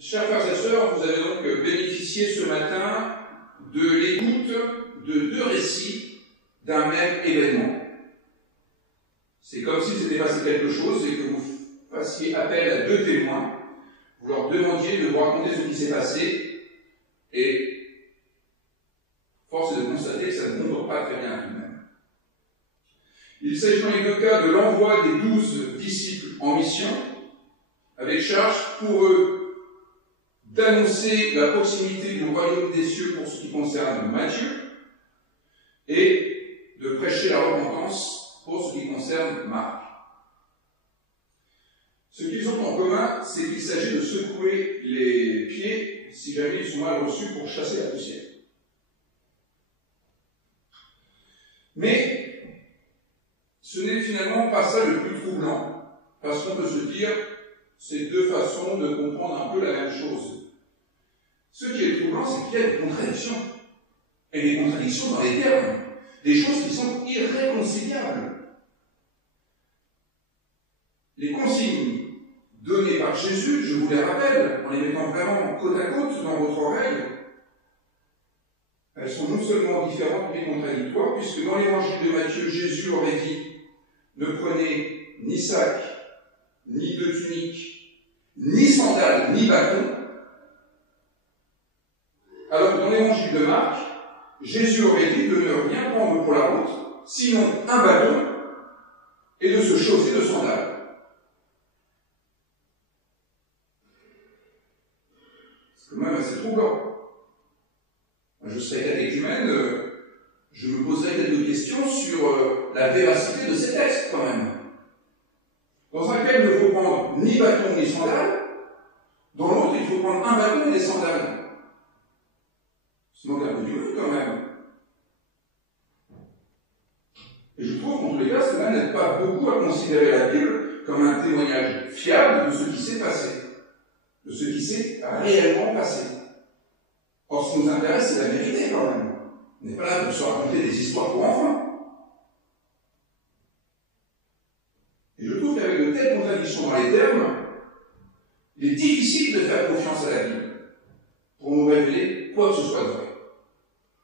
Chers frères et sœurs, vous avez donc bénéficié ce matin de l'écoute de deux récits d'un même événement. C'est comme s'il s'était passé quelque chose et que vous fassiez appel à deux témoins, vous leur demandiez de vous raconter ce qui s'est passé, et force est de constater que ça ne tombe pas très bien tout de même. Il s'agit dans les deux cas de l'envoi des 12 disciples en mission, avec charge pour eux d'annoncer la proximité du royaume des cieux pour ce qui concerne Matthieu, et de prêcher la repentance pour ce qui concerne Marc. Ce qu'ils ont en commun, c'est qu'il s'agit de secouer les pieds si jamais ils sont mal reçus pour chasser la poussière. Mais ce n'est finalement pas ça le plus troublant, parce qu'on peut se dire c'est deux façons de comprendre un peu la même chose. Ce qui est troublant, c'est qu'il y a des contradictions. Et des contradictions dans les termes. Des choses qui sont irréconciliables. Les consignes données par Jésus, je vous les rappelle, en les mettant vraiment côte à côte dans votre oreille, elles sont non seulement différentes mais contradictoires, puisque dans l'évangile de Matthieu, Jésus aurait dit « Ne prenez ni sac, ni de tunique, ni sandales, ni bâton », alors que dans l'évangile de Marc, Jésus aurait dit de ne rien prendre pour la route, sinon un bâton et de se chausser de sandales. C'est quand même assez troublant. Je serais catéchumène, je me poserais quelques questions sur la véracité de ces textes quand même. Dans un cas, il ne faut prendre ni bâton ni sandales, dans l'autre, il faut prendre un bâton et des sandales. C'est donc un peu du monde quand même. Et je trouve qu'en tous les cas, cela n'aide pas beaucoup à considérer la Bible comme un témoignage fiable de ce qui s'est passé, de ce qui s'est réellement passé. Or, ce qui nous intéresse, c'est la vérité quand même. On n'est pas là pour se raconter des histoires pour enfants. Et je trouve qu'avec de telles contradictions dans les termes, il est difficile de faire confiance à la Bible pour nous révéler quoi que ce soit de vrai.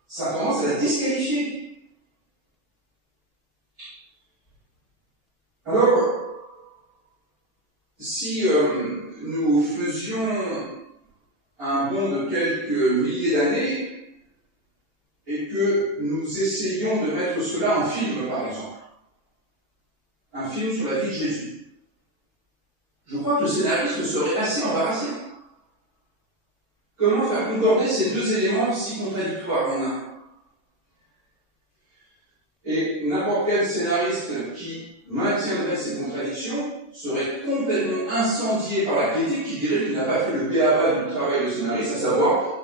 Ça a tendance à la disqualifier. Alors, si nous faisions un bond de quelques milliers d'années et que nous essayions de mettre cela en film, par exemple, un film sur la vie de Jésus, je crois que le scénariste serait assez embarrassé. Comment faire concorder ces deux éléments si contradictoires en un? Et n'importe quel scénariste qui maintiendrait ces contradictions serait complètement incendié par la critique qui dirait qu'il n'a pas fait le b.a.-ba du travail de scénariste, à savoir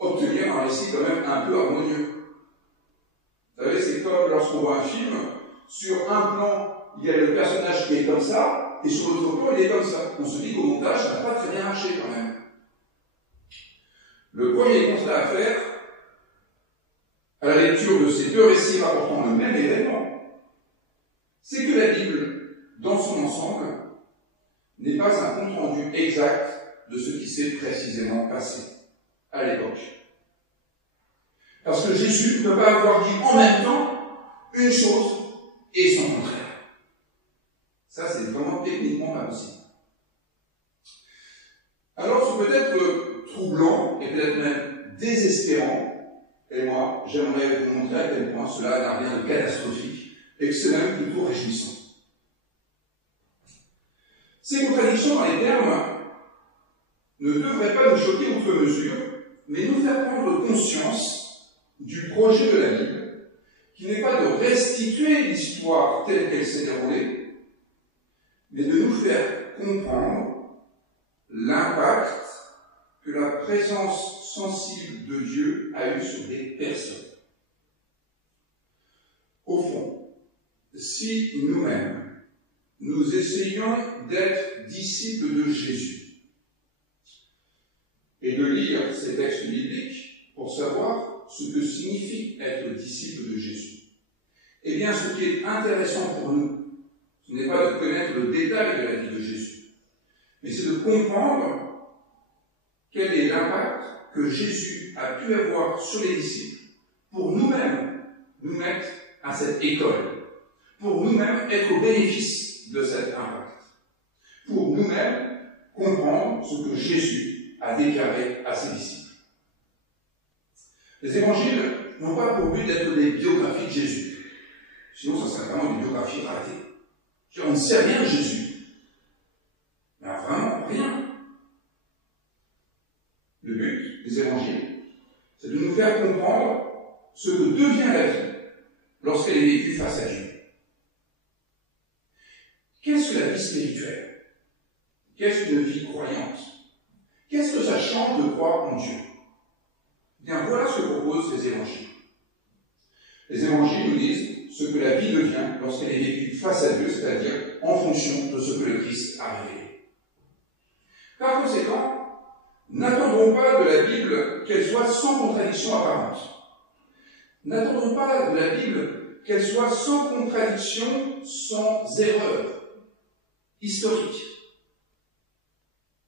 obtenir un récit quand même un peu harmonieux. Vous savez, c'est comme lorsqu'on voit un film, sur un plan, il y a le personnage qui est comme ça, et sur l'autre plan, il est comme ça. On se dit qu'au montage, ça n'a pas très bien marché quand même. Le premier constat à faire, à la lecture de ces deux récits rapportant le même événement, c'est que la Bible, dans son ensemble, n'est pas un compte-rendu exact de ce qui s'est précisément passé à l'époque. Parce que Jésus ne peut pas avoir dit en même temps une chose et son contraire. Ça, c'est vraiment techniquement pas possible. Alors, c'est peut-être troublant et peut-être même désespérant. Et moi, j'aimerais vous montrer à quel point cela n'a rien de catastrophique et que c'est même plutôt réjouissant. Ces contradictions dans les termes ne devraient pas nous choquer outre mesure, mais nous faire prendre conscience du projet de la Bible, qui n'est pas de restituer l'histoire telle qu'elle s'est déroulée, mais de nous faire comprendre l'impact que la présence sensible de Dieu a eu sur des personnes. Au fond, si nous-mêmes, nous essayons d'être disciples de Jésus et de lire ces textes bibliques pour savoir ce que signifie être disciple de Jésus, eh bien, ce qui est intéressant pour nous, ce n'est pas de connaître le détail de la vie de Jésus, mais c'est de comprendre quel est l'impact que Jésus a pu avoir sur les disciples pour nous-mêmes nous mettre à cette école, pour nous-mêmes être au bénéfice de cet impact, pour nous-mêmes comprendre ce que Jésus a déclaré à ses disciples. Les évangiles n'ont pas pour but d'être des biographies de Jésus. Sinon, ça serait vraiment une biographie ratée. On ne sait rien de Jésus. Mais vraiment rien. Le but des évangiles, c'est de nous faire comprendre ce que devient la vie lorsqu'elle est vécue face à Dieu. Qu'est-ce que la vie spirituelle? Qu'est-ce qu'une vie croyante? Qu'est-ce que ça change de croire en Dieu? Bien, voilà ce que proposent les évangiles. Les évangiles nous disent ce que la vie devient lorsqu'elle est vécue face à Dieu, c'est-à-dire en fonction de ce que le Christ a révélé. Par conséquent, n'attendons pas de la Bible qu'elle soit sans contradiction apparente. N'attendons pas de la Bible qu'elle soit sans contradiction, sans erreur historique.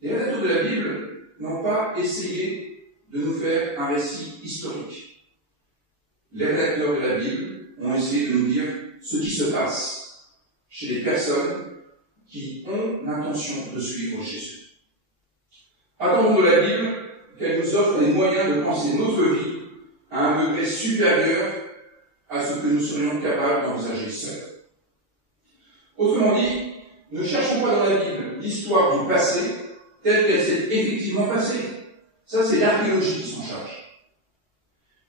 Les rédacteurs de la Bible n'ont pas essayé de nous faire un récit historique. Les rédacteurs de la Bible ont essayé de nous dire ce qui se passe chez les personnes qui ont l'intention de suivre Jésus. Attendons de la Bible qu'elle nous offre les moyens de penser notre vie à un degré supérieur à ce que nous serions capables d'envisager seuls. Autrement dit, ne cherchons pas dans la Bible l'histoire du passé telle qu'elle s'est effectivement passée. Ça, c'est l'archéologie qui s'en charge.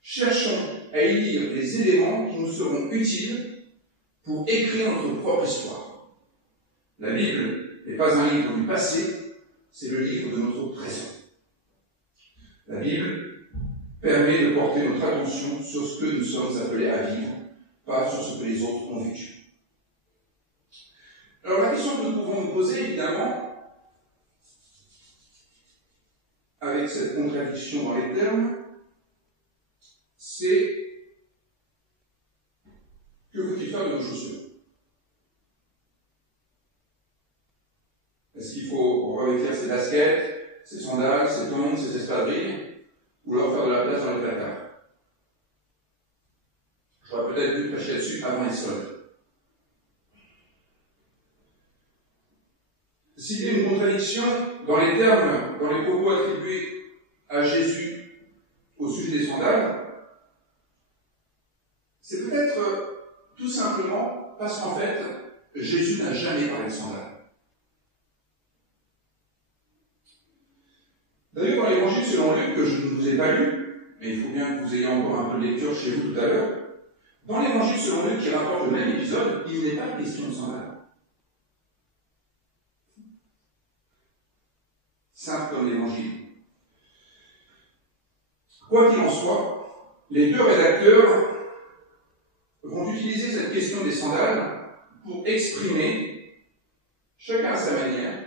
Cherchons à y lire les éléments qui nous seront utiles pour écrire notre propre histoire. La Bible n'est pas un livre du passé, c'est le livre de notre présent. La Bible permet de porter notre attention sur ce que nous sommes appelés à vivre, pas sur ce que les autres ont vécu. Alors la question que nous pouvons nous poser, évidemment, avec cette contradiction dans les termes, c'est que faut-il faire de nos chaussures? Est-ce qu'il faut revêtir ses baskets, ses sandales, ses tongs, ses espadrilles, ou leur faire de la place dans les placards? J'aurais peut-être dû prêcher là-dessus avant les soldes. S'il y a une contradiction dans les termes, dans les propos attribués à Jésus au sujet des sandales, c'est peut-être tout simplement parce qu'en fait, Jésus n'a jamais parlé de sandales. D'ailleurs, dans l'évangile selon Luc, que je ne vous ai pas lu, mais il faut bien que vous ayez encore un peu de lecture chez vous tout à l'heure, dans l'évangile selon Luc qui rapporte le même épisode, il n'est pas question de sandales. Simple comme l'évangile. Quoi qu'il en soit, les deux rédacteurs vont utiliser cette question des sandales pour exprimer, chacun à sa manière,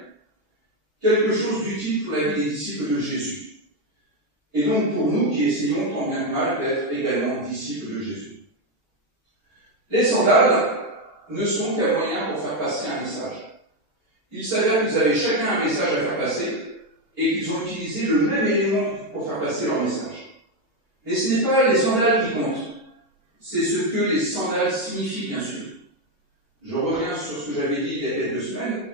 quelque chose d'utile pour la vie des disciples de Jésus. Et donc pour nous qui essayons tant bien que mal d'être également disciples de Jésus. Les sandales ne sont qu'un moyen pour faire passer un message. Il s'avère qu'ils avaient chacun un message à faire passer et qu'ils ont utilisé le même élément pour faire passer leur message. Mais ce n'est pas les sandales qui comptent, c'est ce que les sandales signifient, bien sûr. Je reviens sur ce que j'avais dit il y a quelques semaines.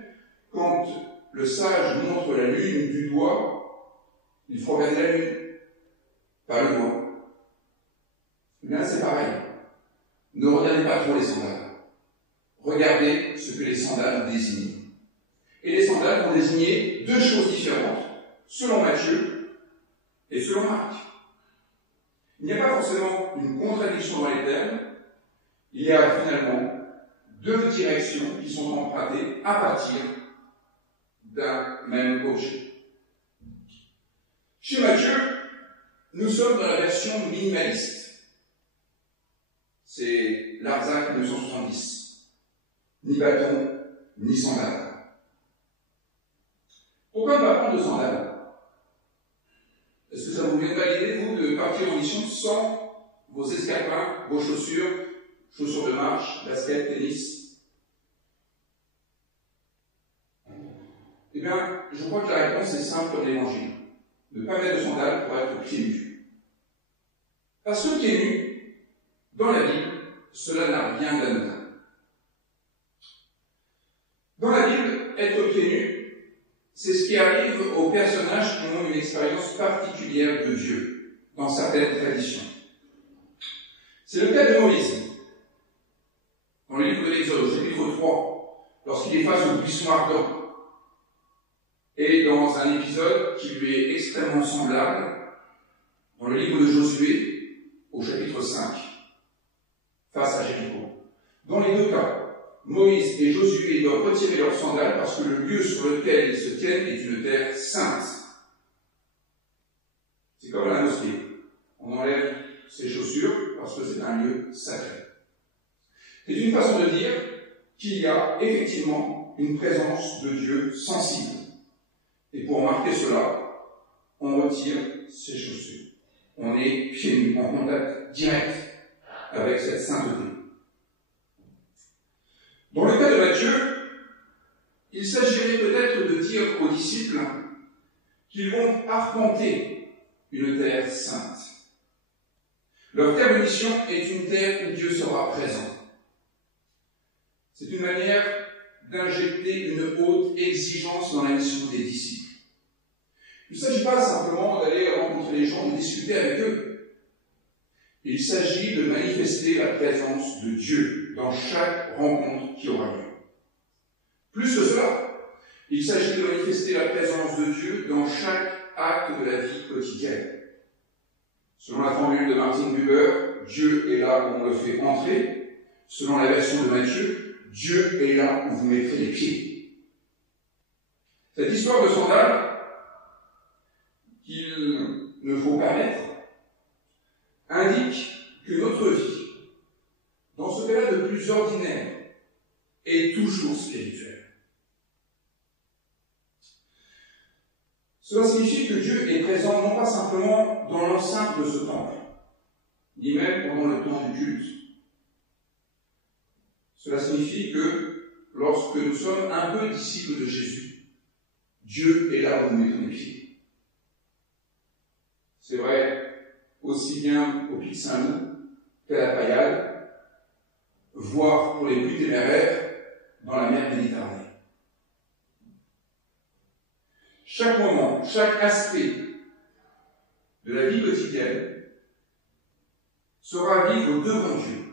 Quand le sage montre la lune du doigt, il faut regarder la lune, pas le doigt. Eh bien, c'est pareil. Ne regardez pas trop les sandales. Regardez ce que les sandales désignent. Et les sandales vont désigner deux choses différentes, selon Matthieu et selon Marc. Il n'y a pas forcément une contradiction dans les termes, il y a finalement deux directions qui sont empruntées à partir d'un même objet. Chez Matthieu, nous sommes dans la version minimaliste. C'est Larzac 1970. Ni bâton, ni sandales. Pourquoi ne pas prendre de sandales? Est-ce que ça vous vient pas l'idée, vous, de partir en mission sans vos escarpins, vos chaussures, chaussures de marche, baskets, tennis? Eh bien, je crois que la réponse est simple comme l'évangile. ne pas mettre de sandales pour être pieds nus. Parce que pieds nus, dans la Bible, cela n'a rien d'anodin. Dans la Bible, être pieds nus, c'est ce qui arrive aux personnages qui ont une expérience particulière de Dieu, dans certaines traditions. C'est le cas de Moïse. Dans le livre de l'Exode, au chapitre 3, lorsqu'il est face au buisson ardent, et dans un épisode qui lui est extrêmement semblable, dans le livre de Josué, au chapitre 5, face à Jéricho. Dans les deux cas, Moïse et Josué doivent retirer leurs sandales parce que le lieu sur lequel ils se tiennent est une terre sainte. C'est comme à la mosquée. On enlève ses chaussures parce que c'est un lieu sacré. C'est une façon de dire qu'il y a effectivement une présence de Dieu sensible. Et pour marquer cela, on retire ses chaussures. On est pieds nus, en contact direct avec cette sainteté. Dans le cas de Matthieu, il s'agirait peut-être de dire aux disciples qu'ils vont arpenter une terre sainte. Leur terre de mission est une terre où Dieu sera présent. C'est une manière d'injecter une haute exigence dans la mission des disciples. Il ne s'agit pas simplement d'aller rencontrer les gens, de discuter avec eux. Il s'agit de manifester la présence de Dieu dans chaque rencontre qui aura lieu. Plus que cela, il s'agit de manifester la présence de Dieu dans chaque acte de la vie quotidienne. Selon la formule de Martin Buber, Dieu est là où on le fait entrer. Selon la version de Matthieu, Dieu est là où vous mettrez les pieds. Cette histoire de sandales, qu'il ne faut pas mettre, indique que notre vie, dans ce cas-là de plus ordinaire, est toujours spirituelle. Cela signifie que Dieu est présent non pas simplement dans l'enceinte de ce temple, ni même pendant le temps du culte. Cela signifie que lorsque nous sommes un peu disciples de Jésus, Dieu est là où nous mettons les pieds. C'est vrai aussi bien au Pic Saint-Loup qu'à la Paillade, voire pour les plus téméraires dans la mer Méditerranée. Chaque moment, chaque aspect de la vie quotidienne sera à vivre devant Dieu.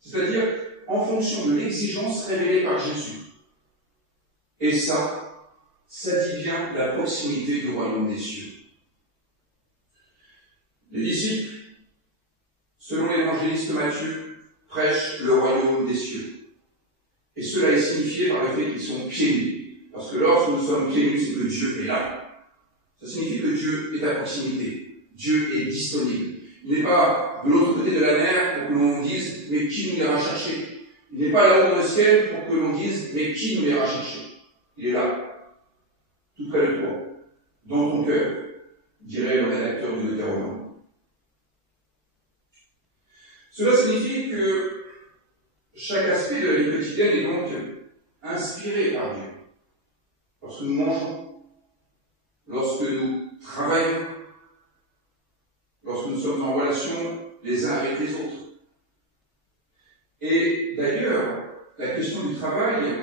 C'est-à-dire en fonction de l'exigence révélée par Jésus. Et ça dit bien la proximité du royaume des cieux. Les disciples, selon l'évangéliste Matthieu, prêchent le royaume des cieux. Et cela est signifié par le fait qu'ils sont pieds nus. Parce que lorsque nous sommes pieds nus, c'est que Dieu est là. Ça signifie que Dieu est à proximité. Dieu est disponible. Il n'est pas de l'autre côté de la mer pour que l'on dise « mais qui nous ira chercher ?» Il n'est pas là-haut dans le ciel pour que l'on dise « mais qui nous ira chercher ?» Il est là, tout près de toi, dans ton cœur, dirait le rédacteur de Deutéronome. Cela signifie que chaque aspect de la vie quotidienne est donc inspiré par Dieu. Lorsque nous mangeons, lorsque nous travaillons, lorsque nous sommes en relation les uns avec les autres. Et d'ailleurs, la question du travail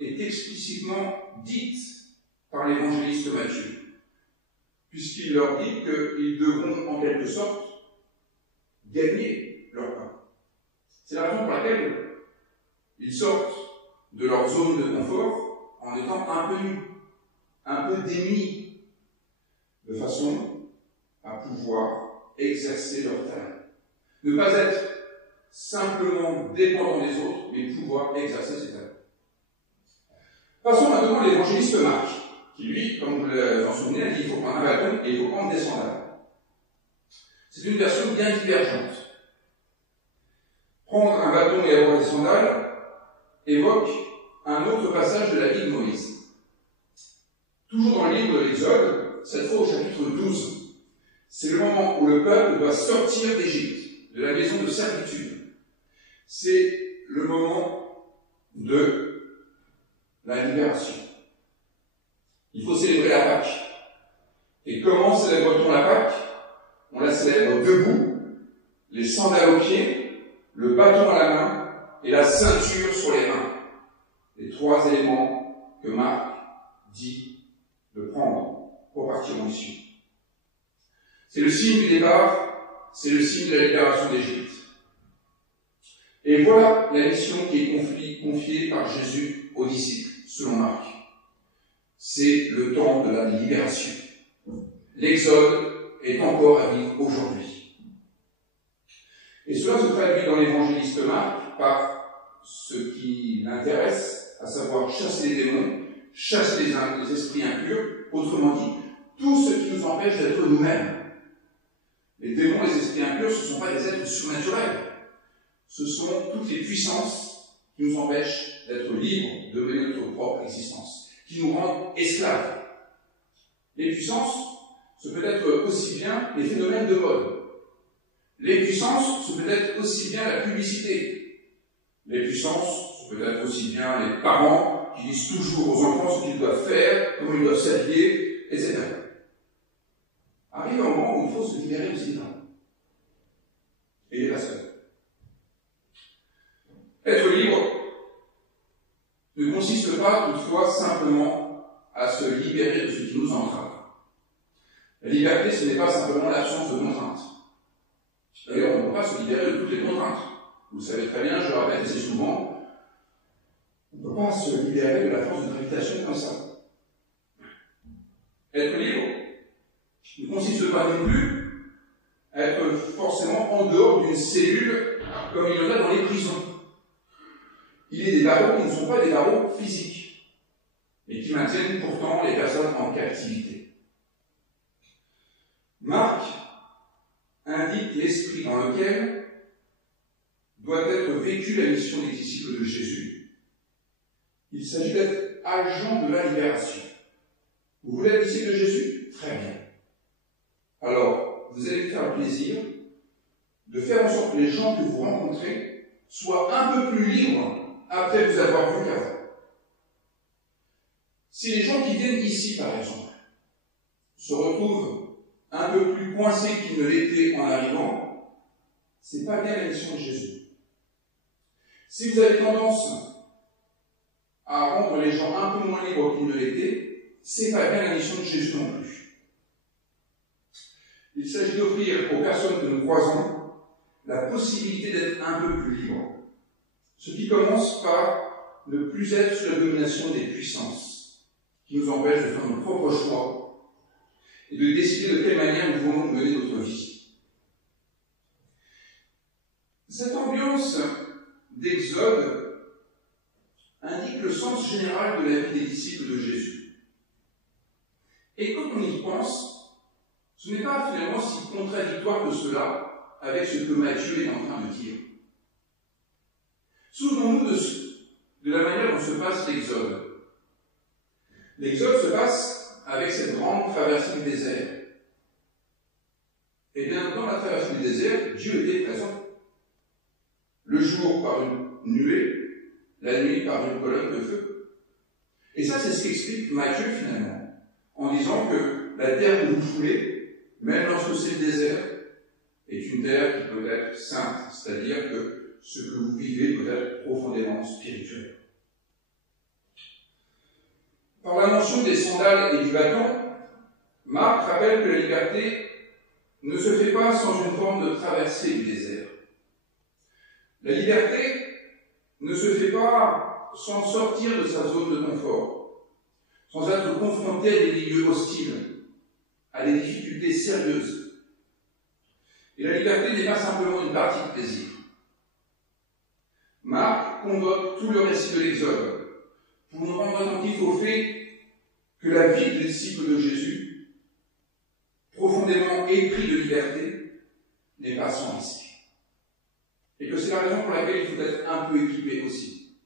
est explicitement dite par l'évangéliste Matthieu, puisqu'il leur dit qu'ils devront en quelque sorte gagner leur pain. C'est la raison pour laquelle ils sortent de leur zone de confort en étant un peu nus, un peu démunis, de façon à pouvoir exercer leur talent. Ne pas être simplement dépendant des autres, mais pouvoir exercer ses talents. Passons maintenant à l'évangéliste Marc, qui lui, comme vous vous en souvenez, a dit qu'il faut prendre un bâton et il faut prendre des sandales. C'est une version bien divergente. Prendre un bâton et avoir des sandales évoque un autre passage de la vie de Moïse. Toujours dans le livre de l'Exode, cette fois au chapitre 12, c'est le moment où le peuple doit sortir d'Égypte, de la maison de servitude. C'est le moment de la libération. Il faut célébrer la Pâque. Et comment célèbre-t-on la Pâque? On la célèbre debout, les sandales aux pieds, le bâton à la main et la ceinture sur les reins. Les trois éléments que Marc dit de prendre pour partir en mission. C'est le signe du départ, c'est le signe de la libération d'Égypte. Et voilà la mission qui est confiée par Jésus aux disciples, selon Marc. C'est le temps de la libération. L'exode est encore à vivre aujourd'hui. Et cela se traduit dans l'évangéliste Marc par ce qui l'intéresse, à savoir chasser les démons, chasser les esprits impurs, autrement dit, tout ce qui nous empêche d'être nous-mêmes. Les démons, les esprits impurs, ce ne sont pas des êtres surnaturels. Ce sont toutes les puissances qui nous empêchent d'être libres, de mener notre propre existence, qui nous rendent esclaves. Les puissances, ce peut être aussi bien les phénomènes de mode. Les puissances, ce peut être aussi bien la publicité. Les puissances, ce peut être aussi bien les parents qui disent toujours aux enfants ce qu'ils doivent faire, comment ils doivent s'habiller, etc. Arrive un moment où il faut se libérer aussi d'un. Et il est pas seul. Être libre ne consiste pas toutefois simplement à se libérer de ce qui nous entrave. La liberté, ce n'est pas simplement l'absence de contraintes. D'ailleurs, on ne peut pas se libérer de toutes les contraintes. Vous le savez très bien, je le répète assez souvent, on ne peut pas se libérer de la force de gravitation comme ça. Être libre ne consiste pas non plus à être forcément en dehors d'une cellule comme il y en a dans les prisons. Il y a des barreaux qui ne sont pas des barreaux physiques, mais qui maintiennent pourtant les personnes en captivité. Marc indique l'esprit dans lequel doit être vécue la mission des disciples de Jésus. Il s'agit d'être agent de la libération. Vous voulez être disciple de Jésus? Très bien. Alors, vous allez faire le plaisir de faire en sorte que les gens que vous rencontrez soient un peu plus libres après vous avoir vu qu'avant. Si les gens qui viennent ici, par exemple, se retrouvent un peu plus coincés qu'ils ne l'étaient en arrivant, c'est pas bien la mission de Jésus. Si vous avez tendance à rendre les gens un peu moins libres qu'ils ne l'étaient, c'est pas bien la mission de Jésus non plus. Il s'agit d'offrir aux personnes que nous croisons la possibilité d'être un peu plus libres. Ce qui commence par ne plus être sous la domination des puissances qui nous empêchent de faire nos propres choix et de décider de quelle manière nous voulons mener notre vie. Cette ambiance d'exode indique le sens général de la vie des disciples de Jésus. Et quand on y pense, ce n'est pas finalement si contradictoire que cela avec ce que Matthieu est en train de dire. Souvenons-nous de la manière dont se passe l'Exode. L'Exode se passe avec cette grande traversée du désert. Et bien, dans la traversée du désert, Dieu était présent. Le jour par une nuée, la nuit par une colonne de feu. Et ça, c'est ce qu'explique Matthieu finalement, en disant que la terre que vous foulez, même lorsque c'est le désert, est une terre qui peut être sainte, c'est-à-dire que ce que vous vivez peut être profondément spirituel. Par la mention des sandales et du bâton, Marc rappelle que la liberté ne se fait pas sans une forme de traversée du désert. La liberté ne se fait pas sans sortir de sa zone de confort, sans être confronté à des milieux hostiles, à des difficultés sérieuses. Et la liberté n'est pas simplement une partie de plaisir. Marc convoque tout le récit de l'Exode pour nous rendre attentifs au fait que la vie des disciples de Jésus, profondément épris de liberté, n'est pas sans risque. Et que c'est la raison pour laquelle il faut être un peu équipé aussi.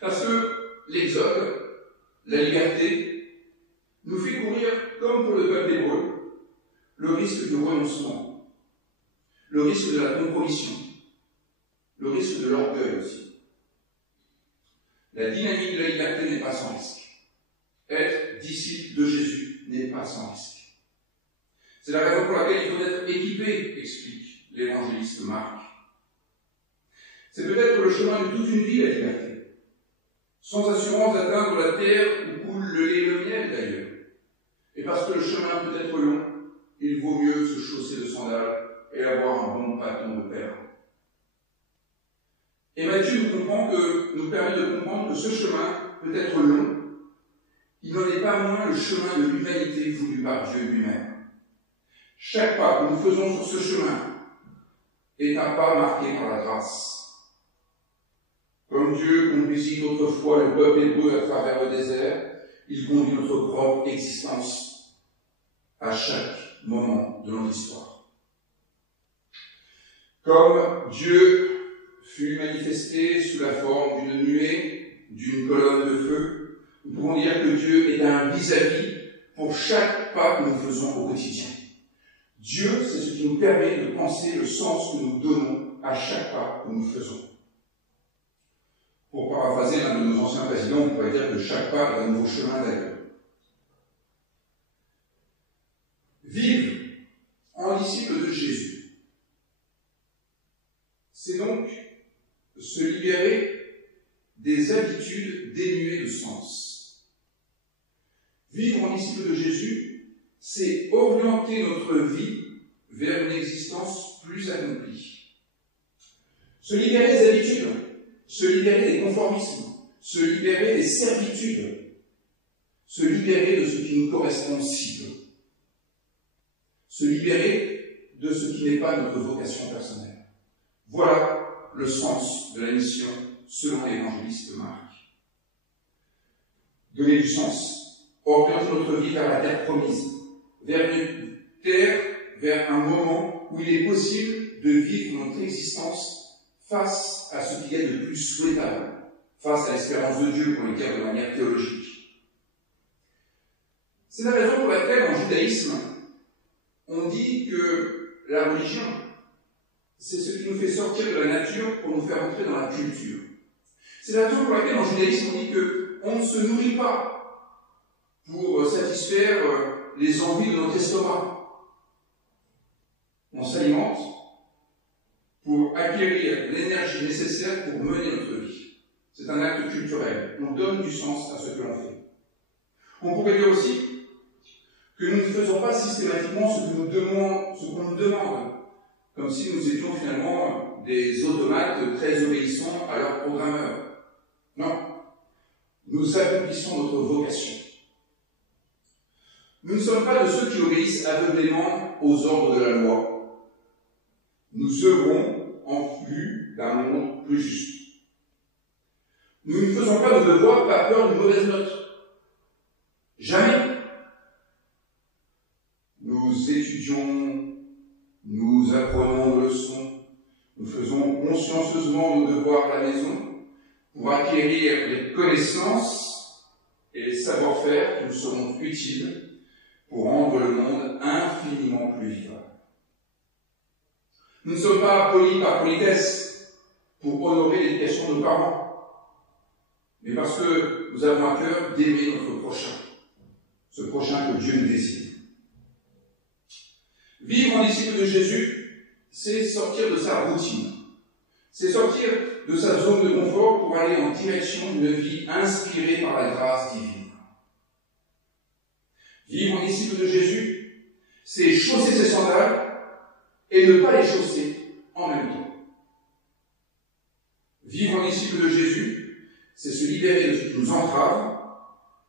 Parce que l'Exode, la liberté, nous fait courir, comme pour le peuple hébreu, le risque du renoncement, le risque de la compromission, le risque de l'orgueil aussi. La dynamique de la liberté n'est pas sans risque. Être disciple de Jésus n'est pas C'est la raison pour laquelle il faut être équipé, explique l'évangéliste Marc. C'est peut-être le chemin de toute une vie, la liberté. Sans assurance d'atteindre la terre où coule le lait et le miel, d'ailleurs. Et parce que le chemin peut être long, il vaut mieux se chausser de sandales et avoir un bon bâton de perles. Et Matthieu nous permet de comprendre que ce chemin peut être long, il n'en est pas moins le chemin de l'humanité voulu par Dieu lui-même. Chaque pas que nous faisons sur ce chemin est un pas marqué par la grâce. Comme Dieu conduisit autrefois le peuple hébreu à travers le désert, il conduit notre propre existence à chaque moment de notre histoire. Comme Dieu fut manifesté sous la forme d'une nuée, d'une colonne de feu, nous pouvons dire que Dieu est un vis-à-vis pour chaque pas que nous faisons au quotidien. Dieu, c'est ce qui nous permet de penser le sens que nous donnons à chaque pas que nous faisons. Pour paraphraser l'un de nos anciens présidents, on pourrait dire que chaque pas est un nouveau chemin d'ailleurs. Vivre en disciple de Jésus, c'est donc se libérer des habitudes dénuées de sens. Vivre en disciple de Jésus, c'est orienter notre vie vers une existence plus accomplie. Se libérer des habitudes, se libérer des conformismes, se libérer des servitudes, se libérer de ce qui nous correspond si peu, se libérer de ce qui n'est pas notre vocation personnelle. Voilà le sens de la mission selon l'évangéliste Marc. Donner du sens, orienter notre vie vers la terre promise, vers une terre, vers un moment où il est possible de vivre notre existence face à ce qu'il y a de plus souhaitable, face à l'espérance de Dieu, pour le dire de manière théologique. C'est la raison pour laquelle, en judaïsme, on dit que la religion, c'est ce qui nous fait sortir de la nature pour nous faire entrer dans la culture. C'est la raison pour laquelle, en judaïsme, on dit qu'on ne se nourrit pas pour satisfaire les envies de notre estomac. On s'alimente pour acquérir l'énergie nécessaire pour mener notre vie. C'est un acte culturel. On donne du sens à ce que l'on fait. On pourrait dire aussi que nous ne faisons pas systématiquement ce qu'on nous demande, comme si nous étions finalement des automates très obéissants à leur programmeur. Non. Nous accomplissons notre vocation. Nous ne sommes pas de ceux qui obéissent aveuglément aux ordres de la loi. Nous œuvrons en vue d'un monde plus juste. Nous ne faisons pas nos devoirs par peur d'une mauvaise note. Jamais. Nous étudions, nous apprenons nos leçons, nous faisons consciencieusement nos devoirs à la maison pour acquérir les connaissances et les savoir-faire qui nous seront utiles pour rendre le monde infiniment plus vivable. Nous ne sommes pas polis par politesse pour honorer l'éducation de nos parents, mais parce que nous avons à cœur d'aimer notre prochain, ce prochain que Dieu nous désire. Vivre en disciple de Jésus, c'est sortir de sa routine, c'est sortir de sa zone de confort pour aller en direction d'une vie inspirée par la grâce divine. Vivre en disciple de Jésus, c'est chausser ses sandales et ne pas les chausser en même temps. Vivre en disciple de Jésus, c'est se libérer de ce qui nous entrave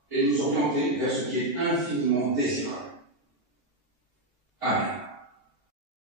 et nous orienter vers ce qui est infiniment désirable.